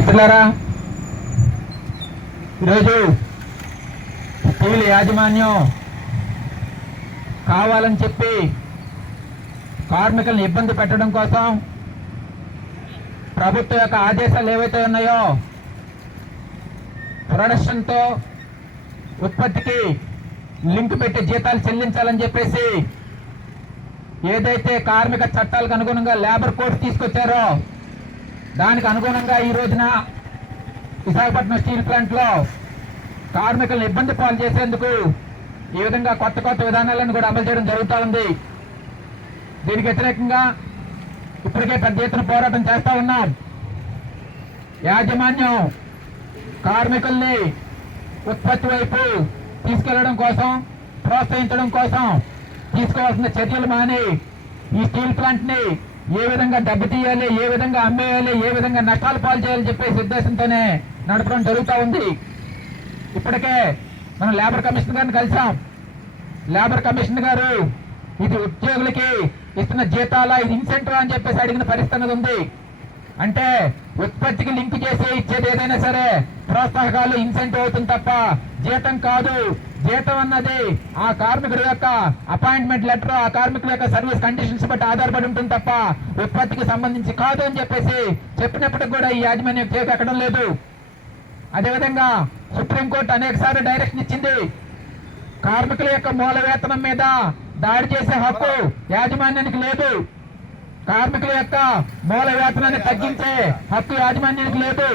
మిత్రులారా, ఈరోజు స్టీల్ యాజమాన్యం కావాలని చెప్పి కార్మికులను ఇబ్బంది పెట్టడం కోసం ప్రభుత్వం యొక్క ఆదేశాలు ఏవైతే ఉన్నాయో ప్రొడక్షన్తో ఉత్పత్తికి లింక్ పెట్టి జీతాలు చెల్లించాలని చెప్పేసి ఏదైతే కార్మిక చట్టాలకు అనుగుణంగా లేబర్ కోడ్ తీసుకొచ్చారో దానికి అనుగుణంగా ఈ రోజున విశాఖపట్నం స్టీల్ ప్లాంట్లో కార్మికులను ఇబ్బంది పాలు చేసేందుకు ఈ విధంగా కొత్త విధానాలను కూడా అమలు చేయడం జరుగుతూ ఉంది. దీనికి వ్యతిరేకంగా ఇప్పటికే పెద్ద ఎత్తున పోరాటం చేస్తూ ఉన్నాం. యాజమాన్యం కార్మికుల్ని ఉత్పత్తి వైపు తీసుకెళ్లడం కోసం, ప్రోత్సహించడం కోసం తీసుకోవాల్సిన చర్యలు మాని ఈ స్టీల్ ప్లాంట్ ని ఏ విధంగా దెబ్బతీయాలి, ఏ విధంగా అమ్మేయాలి, ఏ విధంగా నష్టాలు పాలు చేయాలని చెప్పేసి ఉద్దేశంతోనే నడపడం జరుగుతూ ఉంది. ఇప్పటికే మనం లేబర్ కమిషన్ గారిని కలిసాం. లేబర్ కమిషన్ గారు ఇది ఉద్యోగులకి ఇస్తున్న జీతాల, ఇది ఇన్సెంటివ్ అని చెప్పేసి అడిగిన పరిస్థితి ఉంది. అంటే ఉత్పత్తికి లింక్ చేసి ఇచ్చేది ఏదైనా సరే ప్రోత్సాహకాలు, ఇన్సెంటివ్ అవుతుంది తప్ప జీతం కాదు. జీతం అన్నది ఆ కార్మికుడి యొక్క అపాయింట్మెంట్ లెటర్, ఆ కార్మికుల యొక్క సర్వీస్ కండిషన్స్ బట్టి ఆధారపడి ఉంటుంది తప్ప ఉత్పత్తికి సంబంధించి కాదు అని చెప్పేసి చెప్పినప్పటికి కూడా ఈ యాజమాన్యం చేతి ఎక్కడం లేదు. అదేవిధంగా సుప్రీంకోర్టు అనేక సార్లు డైరెక్షన్ ఇచ్చింది. కార్మికుల యొక్క మూల వేతనం మీద దాడి చేసే హక్కు యాజమాన్యానికి లేదు. కార్మికుల యొక్క మూల వేతనాన్ని తగ్గించే హక్కు యాజమాన్యానికి లేదు.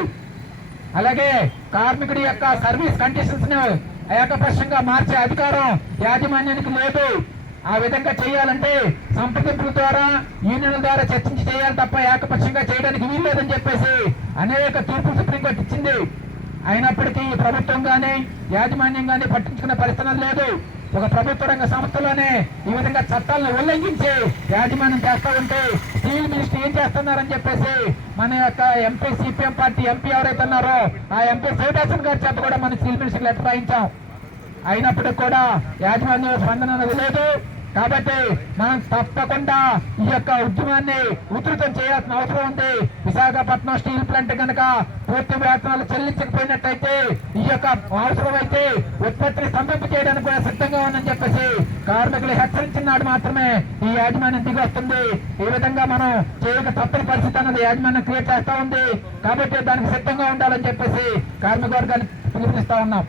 అలాగే కార్మికుడి యొక్క సర్వీస్ కండిషన్స్ ను ఏకపక్షంగా మార్చే అధికారం యాజమాన్యానికి లేదు. ఆ విధంగా చేయాలంటే సంప్రదింపుల ద్వారా, యూనియన్ల ద్వారా చర్చించి చేయాలి తప్ప ఏకపక్షంగా చేయడానికి వీల్లేదని చెప్పేసి అనేక తీర్పులు సుప్రీంకోర్టు ఇచ్చింది. అయినప్పటికీ ప్రభుత్వం గానీ యాజమాన్యం గానీ పట్టించుకునే పరిస్థితి లేదు. ఒక ప్రభుత్వ రంగ సంస్థలోనే ఈ విధంగా చట్టాలను ఉల్లంఘించి యాజమాన్యం చేస్తూ ఉంటే స్టీల్ మినిస్టర్ ఏం చేస్తున్నారని చెప్పేసి మన యొక్క ఎంపీ, సిపిఎం పార్టీ ఎంపీ ఎవరైతే ఉన్నారో ఆ ఎంపీ శివదాసన్ గారి చేత కూడా మన స్టీల్ మినిస్టర్ లెటర్ రాయించాం. అయినప్పటికీ కూడా యాజమాన్యం స్పందన అనేది లేదు. కాబట్టి మనం తప్పకుండా ఈ యొక్క ఉద్యమాన్ని ఉధృతం చేయాల్సిన అవసరం ఉంది. విశాఖపట్నం స్టీల్ ప్లాంట్ కనుక పూర్తి వేతనాలు చెల్లించకపోయినట్టయితే ఈ యొక్క అవసరం అయితే ఉత్పత్తిని స్తంభింప చేయడానికి కూడా సిద్ధంగా ఉందని చెప్పేసి కార్మికులు హెచ్చరించినాడు మాత్రమే ఈ యాజమాన్యం దిగి వస్తుంది. ఈ విధంగా మనం చేయక తప్పని పరిస్థితి అన్నది యాజమాన్యం క్రియేట్ చేస్తా ఉంది. కాబట్టి దానికి సిద్ధంగా ఉండాలని చెప్పేసి కార్మిక వర్గాన్ని పిలుపునిస్తా ఉన్నాం.